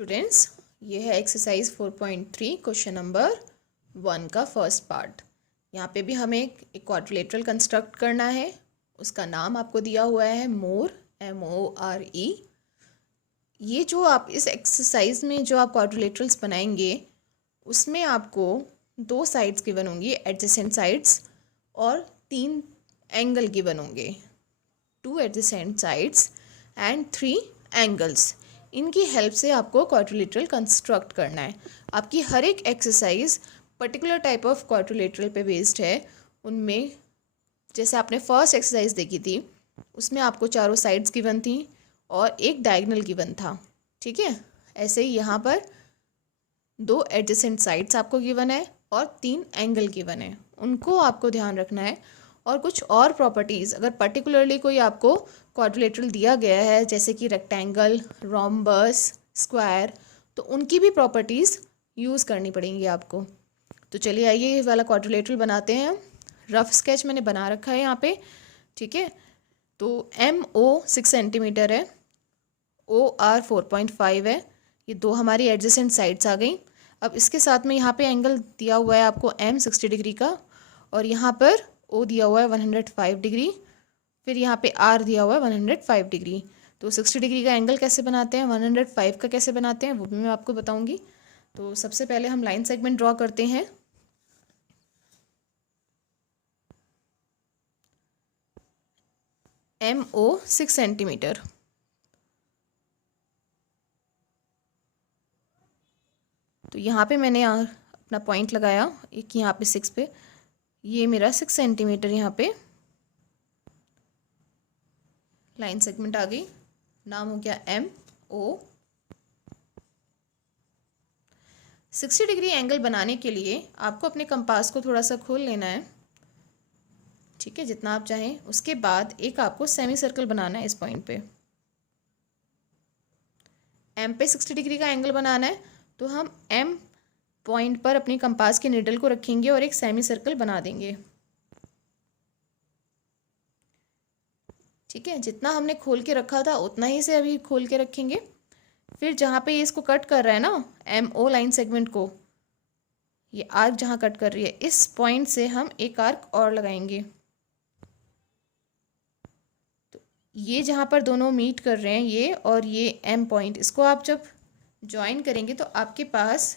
Students, ये है exercise 4.3 question number 1 का फर्स्ट पार्ट। यहाँ पे भी हमें एक क्वाड्रिलेटरल कंस्ट्रक्ट करना है। उसका नाम आपको दिया हुआ है मोर, MORE। ये जो आप इस एक्सरसाइज में जो आप क्वाड्रिलेटरल्स बनाएंगे उसमें आपको 2 साइड्स गिवन होंगी, एडजेसेंट साइड्स, और 3 एंगल गिवन होंगे, 2 एडजेसेंट साइड्स एंड 3 एंगल्स। इनकी हेल्प से आपको क्वाड्रिलेटरल कंस्ट्रक्ट करना है। आपकी हर एक exercise particular type of quadrilateral पे बेस्ड है। उनमें जैसे आपने फर्स्ट एक्सरसाइज देखी थी उसमें आपको चारों साइड्स गिवन थी और एक डायगोनल गिवन था, ठीक है। ऐसे ही यहाँ पर 2 एडजेसेंट साइड्स आपको गिवन है और 3 एंगल गिवन है, उनको आपको ध्यान रखना है। और कुछ और प्रॉपर्टीज़, अगर पर्टिकुलरली कोई आपको क्वाड्रिलेटरल दिया गया है जैसे कि रेक्टेंगल, रोम्बस, स्क्वायर, तो उनकी भी प्रॉपर्टीज़ यूज़ करनी पड़ेंगी आपको। तो चलिए आइए ये वाला क्वाड्रिलेटरल बनाते हैं। रफ स्केच मैंने बना रखा है यहाँ पे, ठीक है। तो MO 6 सेंटीमीटर है, OR 4.5 है। ये 2 हमारी एडजेसेंट साइड्स आ गई। अब इसके साथ में यहाँ पे एंगल दिया हुआ है आपको M 60 डिग्री का, और यहाँ पर O दिया हुआ है 105 डिग्री, फिर यहाँ पे R दिया हुआ है 105 डिग्री। तो 60 डिग्री का एंगल कैसे बनाते हैं, 105 का कैसे बनाते हैं, वो भी मैं आपको बताऊंगी। तो सबसे पहले हम लाइन सेगमेंट ड्रॉ करते हैं। MO 6 centimetre. तो यहाँ पे मैंने अपना पॉइंट लगाया एक यहाँ पे 6 पे, ये मेरा 6 सेंटीमीटर यहाँ पे लाइन सेगमेंट आ गई। नाम हो गया MO। 60 डिग्री एंगल बनाने के लिए आपको अपने कंपास को थोड़ा सा खोल लेना है, ठीक है, जितना आप चाहें। उसके बाद एक आपको सेमी सर्कल बनाना है इस पॉइंट पे। M पे 60 डिग्री का एंगल बनाना है, तो हम M पॉइंट पर अपनी कंपास के निडल को रखेंगे और एक सेमी सर्कल बना देंगे, ठीक है। जितना हमने खोल के रखा था उतना ही से अभी खोल के रखेंगे। फिर जहाँ पे ये इसको कट कर रहा है ना, MO लाइन सेगमेंट को, ये आर्क जहाँ कट कर रही है, इस पॉइंट से हम एक आर्क और लगाएंगे। तो ये जहाँ पर दोनों मीट कर रहे हैं, ये और ये M पॉइंट, इसको आप जब ज्वाइन करेंगे तो आपके पास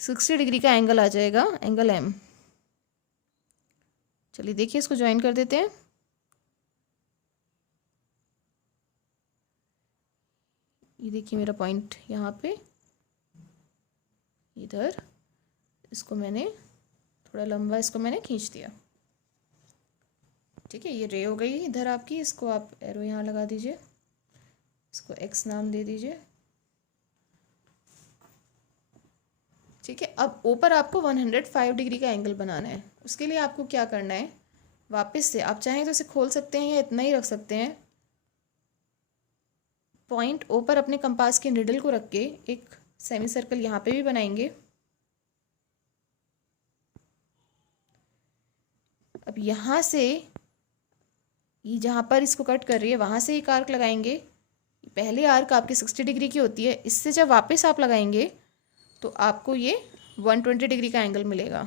60 डिग्री का एंगल आ जाएगा, एंगल M। चलिए देखिए, इसको ज्वाइन कर देते हैं। ये देखिए मेरा पॉइंट यहाँ पे, इधर इसको मैंने थोड़ा लंबा, इसको मैंने खींच दिया, ठीक है। ये रे हो गई इधर आपकी, इसको आप एरो यहाँ लगा दीजिए, इसको X नाम दे दीजिए, ठीक है। अब ऊपर आपको 105 डिग्री का एंगल बनाना है। उसके लिए आपको क्या करना है, वापस से आप चाहें तो इसे खोल सकते हैं या इतना ही रख सकते हैं। पॉइंट ऊपर अपने कंपास के निडल को रख के एक सेमी सर्कल यहाँ पे भी बनाएंगे। अब यहाँ से ये जहाँ पर इसको कट कर रही है वहाँ से एक आर्क लगाएंगे। पहले आर्क आपकी 60 डिग्री की होती है, इससे जब वापस आप लगाएंगे तो आपको ये 120 डिग्री का एंगल मिलेगा।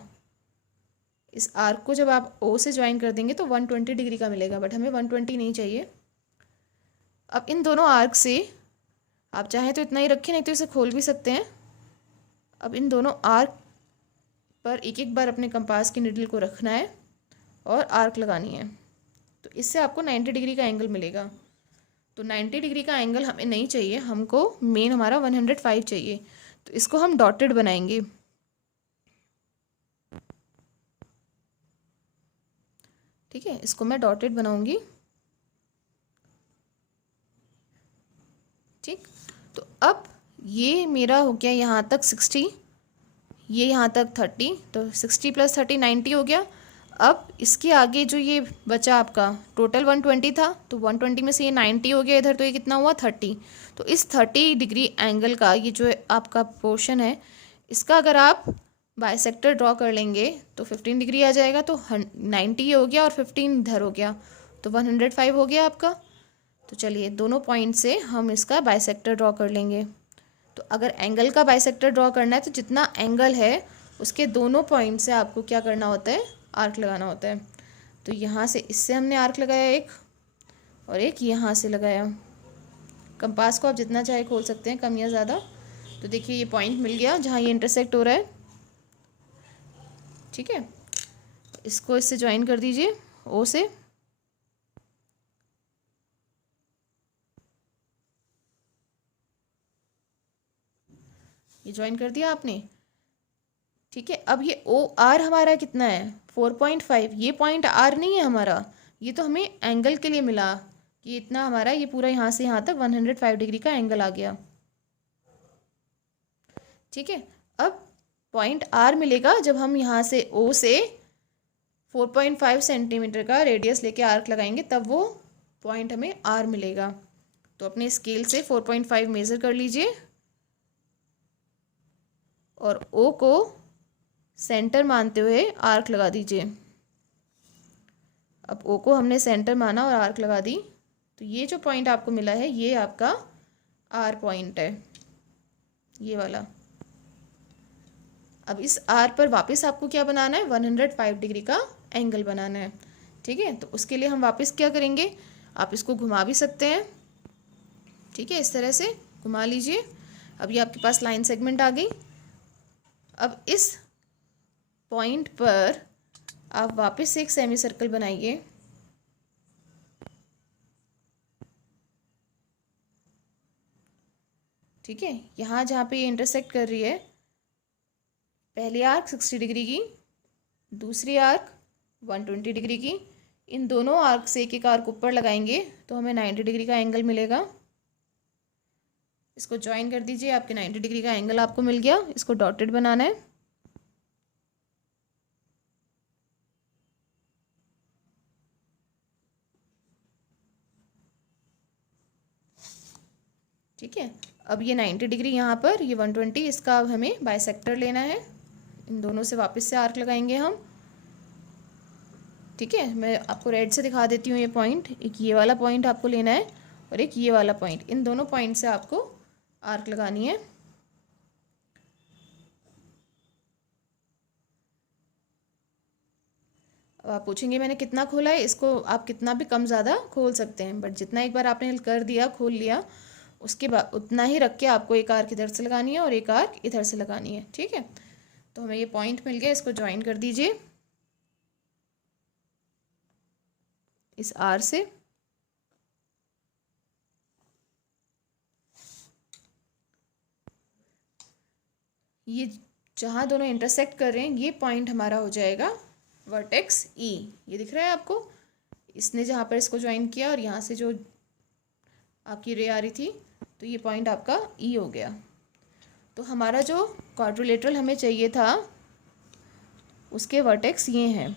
इस आर्क को जब आप O से ज्वाइन कर देंगे तो 120 डिग्री का मिलेगा, बट हमें 120 नहीं चाहिए। अब इन दोनों आर्क से आप चाहें तो इतना ही रखें, नहीं तो इसे खोल भी सकते हैं। अब इन दोनों आर्क पर एक एक बार अपने कंपास की निडल को रखना है और आर्क लगानी है, तो इससे आपको 90 डिग्री का एंगल मिलेगा। तो 90 डिग्री का एंगल हमें नहीं चाहिए, हमको मेन हमारा 105 चाहिए। तो इसको हम डॉटेड बनाएंगे, ठीक है। इसको मैं डॉटेड बनाऊंगी, ठीक। तो अब ये मेरा हो गया यहाँ तक 60, ये यहाँ तक 30, तो 60 + 30 90 हो गया। अब इसके आगे जो ये बचा आपका टोटल 120 था, तो 120 में से ये 90 हो गया इधर, तो ये कितना हुआ 30। तो इस 30 डिग्री एंगल का ये जो आपका पोर्शन है, इसका अगर आप बाइसेक्टर ड्रॉ कर लेंगे तो 15 डिग्री आ जाएगा। तो 90 हो गया और 15 इधर हो गया, तो 105 हो गया आपका। तो चलिए दोनों पॉइंट से हम इसका बाइसेक्टर ड्रॉ कर लेंगे। तो अगर एंगल का बाइसेक्टर ड्रॉ करना है तो जितना एंगल है उसके दोनों पॉइंट से आपको क्या करना होता है, आर्क लगाना होता है। तो यहाँ से इससे हमने आर्क लगाया एक, और एक यहाँ से लगाया। कंपास को आप जितना चाहे खोल सकते हैं, कम या ज़्यादा। तो देखिए ये पॉइंट मिल गया जहाँ ये इंटरसेक्ट हो रहा है, ठीक है। इसको इससे ज्वाइन कर दीजिए ओ से। ये ज्वाइन कर दिया आपने, ठीक है। अब ये ओ आर हमारा कितना है, 4.5। ये पॉइंट आर नहीं है हमारा, ये तो हमें एंगल के लिए मिला कि इतना हमारा ये पूरा यहाँ से यहाँ तक 105 डिग्री का एंगल आ गया, ठीक है। अब पॉइंट आर मिलेगा जब हम यहाँ से ओ से 4.5 सेंटीमीटर का रेडियस लेके आर्क लगाएंगे, तब वो पॉइंट हमें आर मिलेगा। तो अपने स्केल से 4.5 मेज़र कर लीजिए और ओ को सेंटर मानते हुए आर्क लगा दीजिए। अब ओ को हमने सेंटर माना और आर्क लगा दी, तो ये जो पॉइंट आपको मिला है ये आपका आर पॉइंट है, ये वाला। अब इस आर पर वापस आपको क्या बनाना है, 105 डिग्री का एंगल बनाना है, ठीक है। तो उसके लिए हम वापस क्या करेंगे, आप इसको घुमा भी सकते हैं, ठीक है। इस तरह से घुमा लीजिए। अब ये आपके पास लाइन सेगमेंट आ गई। अब इस पॉइंट पर आप वापस एक सेमी सर्कल बनाइए, ठीक है। यहाँ जहाँ पे ये इंटरसेक्ट कर रही है, पहली आर्क 60 डिग्री की, दूसरी आर्क 120 डिग्री की। इन दोनों आर्क से एक एक आर्क ऊपर लगाएंगे तो हमें 90 डिग्री का एंगल मिलेगा। इसको ज्वाइन कर दीजिए, आपके 90 डिग्री का एंगल आपको मिल गया। इसको डॉटेड बनाना है, ठीक है। अब ये 90 डिग्री यहाँ पर, ये 120, इसका अब हमें बाइसेक्टर लेना है। इन दोनों से वापस से आर्क लगाएंगे हम, ठीक है। मैं आपको रेड से दिखा देती हूँ ये पॉइंट। एक ये वाला पॉइंट आपको लेना है और एक ये वाला पॉइंट, इन दोनों पॉइंट से आपको आर्क लगानी है। अब आप पूछेंगे मैंने कितना खोला है, इसको आप कितना भी कम ज़्यादा खोल सकते हैं, बट जितना एक बार आपने कर दिया, खोल लिया, उसके बाद उतना ही रख के आपको एक आर्क इधर से लगानी है और एक आर्क इधर से लगानी है, ठीक है। तो हमें ये पॉइंट मिल गया, इसको ज्वाइन कर दीजिए इस आर से। ये जहाँ दोनों इंटरसेक्ट कर रहे हैं ये पॉइंट हमारा हो जाएगा वर्टेक्स ई। ये दिख रहा है आपको, इसने जहाँ पर इसको ज्वाइन किया और यहाँ से जो आपकी रे आ रही थी, तो ये पॉइंट आपका ई हो गया। तो हमारा जो क्वाड्रिलेटरल हमें चाहिए था उसके वर्टेक्स ये हैं,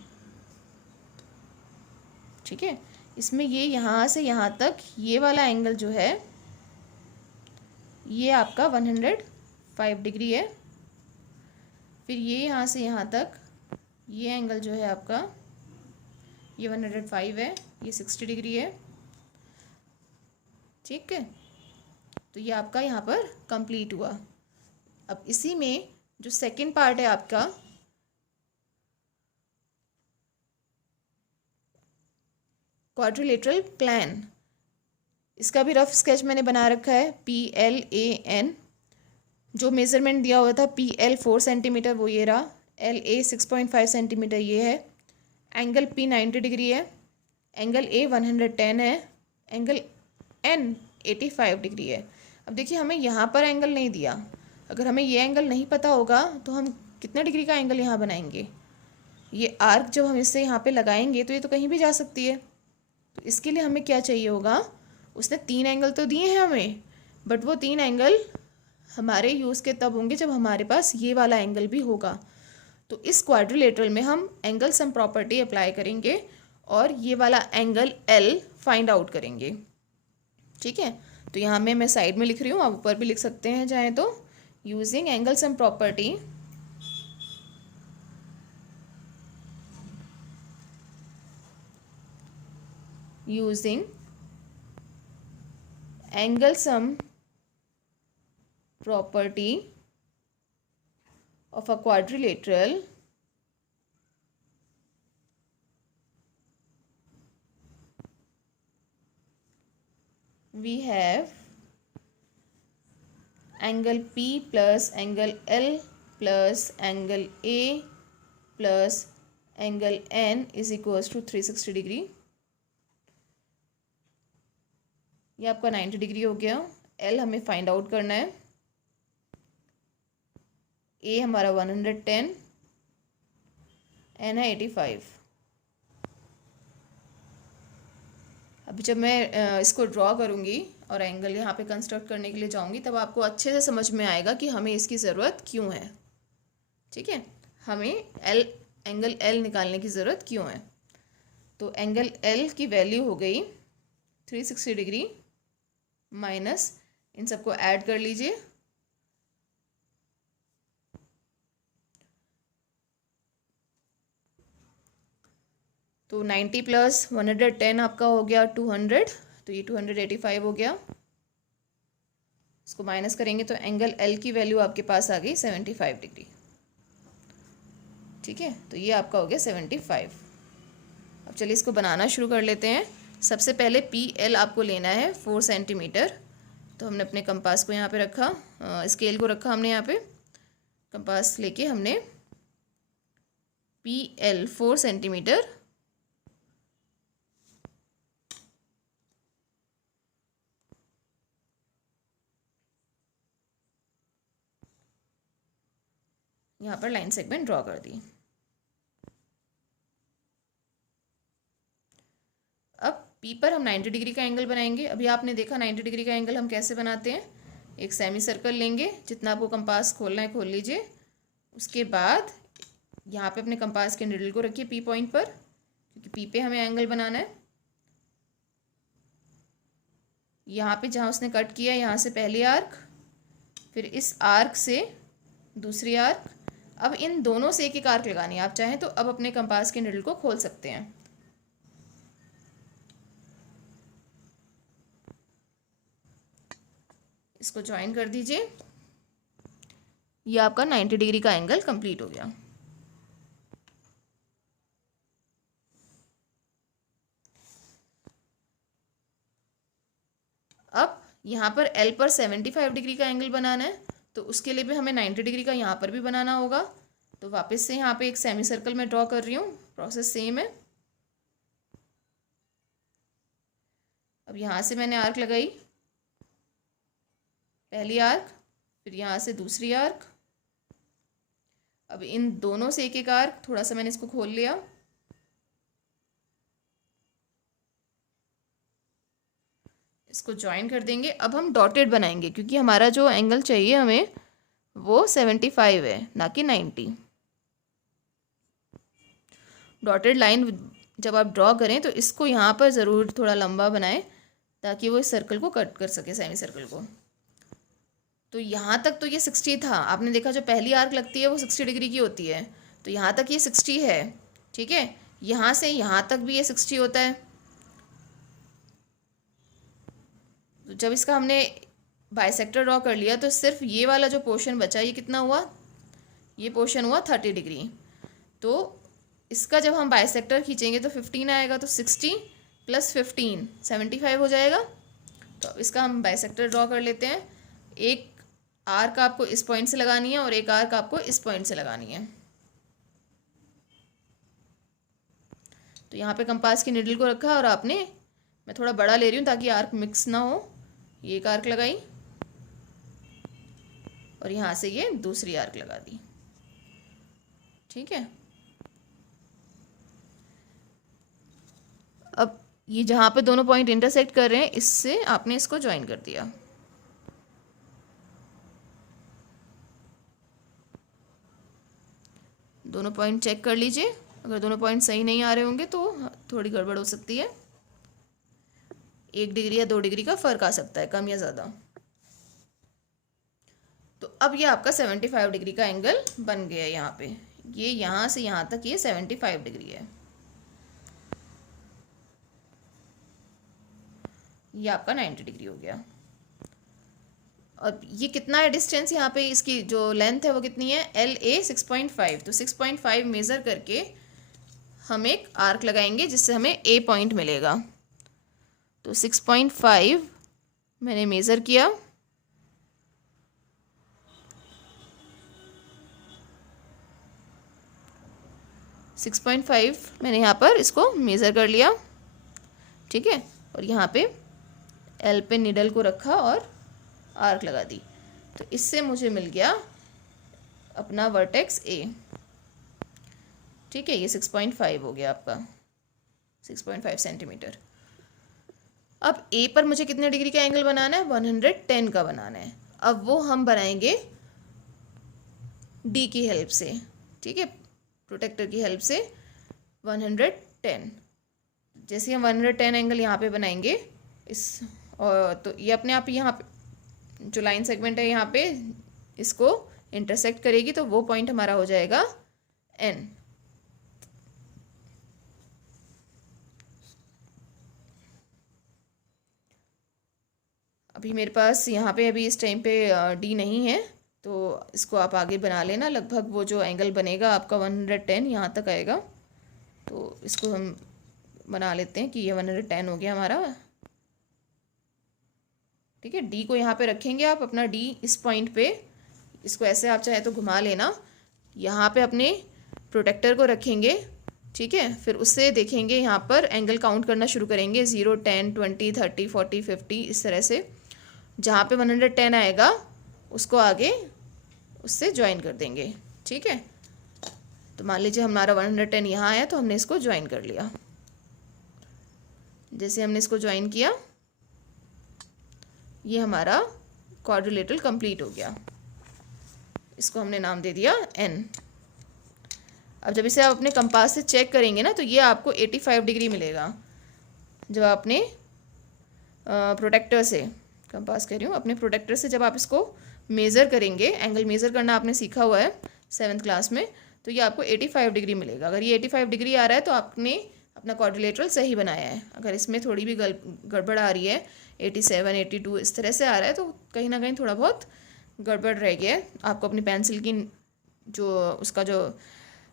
ठीक है। इसमें ये यहाँ से यहाँ तक ये वाला एंगल जो है ये आपका 105 डिग्री है। फिर ये यहाँ से यहाँ तक ये एंगल जो है आपका ये 105 है, ये 60 डिग्री है, ठीक है। तो ये आपका यहाँ पर कंप्लीट हुआ। अब इसी में जो सेकंड पार्ट है आपका, क्वाड्रिलेटरल प्लान, इसका भी रफ स्केच मैंने बना रखा है। PLAN, जो मेज़रमेंट दिया हुआ था PL 4 सेंटीमीटर वो ये रहा, LA 6.5 सेंटीमीटर ये है, एंगल P 90 डिग्री है, एंगल A 110 है, एंगल N 85 डिग्री है। अब देखिए हमें यहाँ पर एंगल नहीं दिया, अगर हमें ये एंगल नहीं पता होगा तो हम कितने डिग्री का एंगल यहाँ बनाएंगे। ये आर्क जब हम इससे यहाँ पे लगाएंगे तो ये तो कहीं भी जा सकती है। तो इसके लिए हमें क्या चाहिए होगा, उसने 3 एंगल तो दिए हैं हमें, बट वो 3 एंगल हमारे यूज़ के तब होंगे जब हमारे पास ये वाला एंगल भी होगा। तो इस क्वाड्रिलेटरल में हम एंगल सम प्रॉपर्टी अप्लाई करेंगे और ये वाला एंगल L फाइंड आउट करेंगे, ठीक है। तो यहाँ में मैं साइड में लिख रही हूँ, आप ऊपर भी लिख सकते हैं चाहें तो। Using angle sum property, using angle sum property of a quadrilateral we have angle P plus angle L plus angle A plus angle N is equals to 360 degree. ये आपका 90 डिग्री हो गया। L हमें फाइंड आउट करना है। A हमारा 110, N है 85। अभी जब मैं इसको ड्रॉ करूँगी और एंगल यहाँ पे कंस्ट्रक्ट करने के लिए जाऊँगी तब आपको अच्छे से समझ में आएगा कि हमें इसकी ज़रूरत क्यों है। ठीक है, हमें एंगल L निकालने की ज़रूरत क्यों है। तो एंगल L की वैल्यू हो गई 360 डिग्री माइनस, इन सबको ऐड कर लीजिए, तो 90 प्लस 110 आपका हो गया 200, तो ये 285 हो गया। इसको माइनस करेंगे तो एंगल L की वैल्यू आपके पास आ गई 75 डिग्री। ठीक है, तो ये आपका हो गया 75। अब चलिए इसको बनाना शुरू कर लेते हैं। सबसे पहले PL आपको लेना है 4 सेंटीमीटर। तो हमने अपने कंपास को यहाँ पे रखा, स्केल को रखा हमने यहाँ पे, कंपास लेके हमने PL 4 सेंटीमीटर यहाँ पर लाइन सेगमेंट ड्रॉ कर दी। अब P पर हम 90 डिग्री का एंगल बनाएंगे। अभी आपने देखा 90 डिग्री का एंगल हम कैसे बनाते हैं। एक सेमी सर्कल लेंगे, जितना आपको कंपास खोलना है खोल लीजिए। उसके बाद यहाँ पे अपने कंपास के निडल को रखिए P पॉइंट पर, क्योंकि P पे हमें एंगल बनाना है। यहाँ पे जहाँ उसने कट किया यहाँ से पहली आर्क, फिर इस आर्क से दूसरी आर्क। अब इन दोनों से एक एक आर्क लगानी है। आप चाहें तो अब अपने कंपास के निडल को खोल सकते हैं। इसको ज्वाइन कर दीजिए। ये आपका 90 डिग्री का एंगल कंप्लीट हो गया। अब यहाँ पर L पर 75 डिग्री का एंगल बनाना है, तो उसके लिए भी हमें 90 डिग्री का यहाँ पर भी बनाना होगा। तो वापस से यहाँ पे एक सेमी सर्कल में ड्रॉ कर रही हूँ, प्रोसेस सेम है। अब यहाँ से मैंने आर्क लगाई, पहली आर्क, फिर यहाँ से दूसरी आर्क। अब इन दोनों से एक एक आर्क, थोड़ा सा मैंने इसको खोल लिया। इसको ज्वाइन कर देंगे। अब हम डॉटेड बनाएंगे, क्योंकि हमारा जो एंगल चाहिए हमें वो 75 है, ना कि 90। डॉटेड लाइन जब आप ड्रॉ करें तो इसको यहाँ पर ज़रूर थोड़ा लंबा बनाएं, ताकि वो इस सर्कल को कट कर सके, सेमी सर्कल को। तो यहाँ तक तो ये 60 था। आपने देखा जो पहली आर्क लगती है वो 60 डिग्री की होती है, तो यहाँ तक ये 60 है। ठीक है, यहाँ से यहाँ तक भी ये 60 होता है। तो जब इसका हमने बाइसेक्टर ड्रॉ कर लिया तो सिर्फ ये वाला जो पोर्शन बचा, ये कितना हुआ, ये पोर्शन हुआ 30 डिग्री। तो इसका जब हम बाइसेक्टर खींचेंगे तो 15 आएगा, तो 60 प्लस 15 75 हो जाएगा। तो अब इसका हम बाइसेक्टर ड्रॉ कर लेते हैं। एक आर्क आपको इस पॉइंट से लगानी है और एक आर्क आपको इस पॉइंट से लगानी है। तो यहाँ पे कंपास की निडल को रखा और आपने, मैं थोड़ा बड़ा ले रही हूँ ताकि आर्क मिक्स ना हो। ये एक आर्क लगाई और यहाँ से ये दूसरी आर्क लगा दी। ठीक है, अब ये जहाँ पे दोनों पॉइंट इंटरसेक्ट कर रहे हैं, इससे आपने इसको ज्वाइन कर दिया। दोनों पॉइंट चेक कर लीजिए। अगर दोनों पॉइंट सही नहीं आ रहे होंगे तो थोड़ी गड़बड़ हो सकती है। 1 डिग्री या 2 डिग्री का फ़र्क आ सकता है, कम या ज़्यादा। तो अब ये आपका 75 डिग्री का एंगल बन गया है। यहाँ पे ये यहाँ से यहाँ तक ये 75 डिग्री है। ये आपका 90 डिग्री हो गया। और ये कितना है डिस्टेंस, यहाँ पे इसकी जो लेंथ है वो कितनी है, LA 6.5। तो 6.5 मेज़र करके हम एक आर्क लगाएंगे जिससे हमें A पॉइंट मिलेगा। तो 6.5 मैंने मेज़र किया, सिक्स पॉइंट फाइव मैंने यहाँ पर इसको मेज़र कर लिया, ठीक है। और यहाँ पे L पे निडल को रखा और आर्क लगा दी। तो इससे मुझे मिल गया अपना वर्टेक्स A, ठीक है। ये 6.5 हो गया आपका, 6.5 सेंटीमीटर। अब A पर मुझे कितने डिग्री का एंगल बनाना है, 110 का बनाना है। अब वो हम बनाएंगे D की हेल्प से, ठीक है, प्रोटेक्टर की हेल्प से 110। जैसे हम 110 एंगल यहाँ पे बनाएंगे इस, और तो ये अपने आप यहाँ पे जो लाइन सेगमेंट है यहाँ पे इसको इंटरसेक्ट करेगी, तो वो पॉइंट हमारा हो जाएगा N। अभी मेरे पास यहाँ पे अभी इस टाइम पे D नहीं है, तो इसको आप आगे बना लेना। लगभग वो जो एंगल बनेगा आपका 110 यहाँ तक आएगा। तो इसको हम बना लेते हैं कि ये 110 हो गया हमारा, ठीक है। D को यहाँ पे रखेंगे आप अपना D इस पॉइंट पे, इसको ऐसे आप चाहे तो घुमा लेना। यहाँ पे अपने प्रोटेक्टर को रखेंगे, ठीक है। फिर उससे देखेंगे यहाँ पर एंगल काउंट करना शुरू करेंगे, 0, 10, 20, 30, 40, 50 इस तरह से। जहाँ पे 110 आएगा उसको आगे उससे ज्वाइन कर देंगे, ठीक है। तो मान लीजिए हमारा 110 यहाँ आया तो हमने इसको ज्वाइन कर लिया। जैसे हमने इसको ज्वाइन किया, ये हमारा क्वाड्रिलेटरल कंप्लीट हो गया। इसको हमने नाम दे दिया N। अब जब इसे आप अपने कंपास से चेक करेंगे ना, तो ये आपको 85 डिग्री मिलेगा। जब आपने प्रोटेक्टर से, कंपास कह रही हूँ, अपने प्रोटेक्टर से जब आप इसको मेज़र करेंगे, एंगल मेज़र करना आपने सीखा हुआ है 7th क्लास में, तो ये आपको 85 डिग्री मिलेगा। अगर ये 85 डिग्री आ रहा है तो आपने अपना क्वाड्रिलेटरल सही बनाया है। अगर इसमें थोड़ी भी गड़बड़ आ रही है, 87, 82 इस तरह से आ रहा है, तो कहीं ना कहीं थोड़ा बहुत गड़बड़ रह गया है। आपको अपनी पेंसिल की जो उसका जो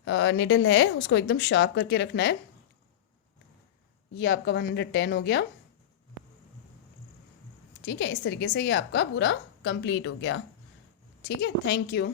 निडल है उसको एकदम शार्प करके रखना है। ये आपका 110 हो गया, ठीक है। इस तरीके से ये आपका पूरा कंप्लीट हो गया, ठीक है। Thank you.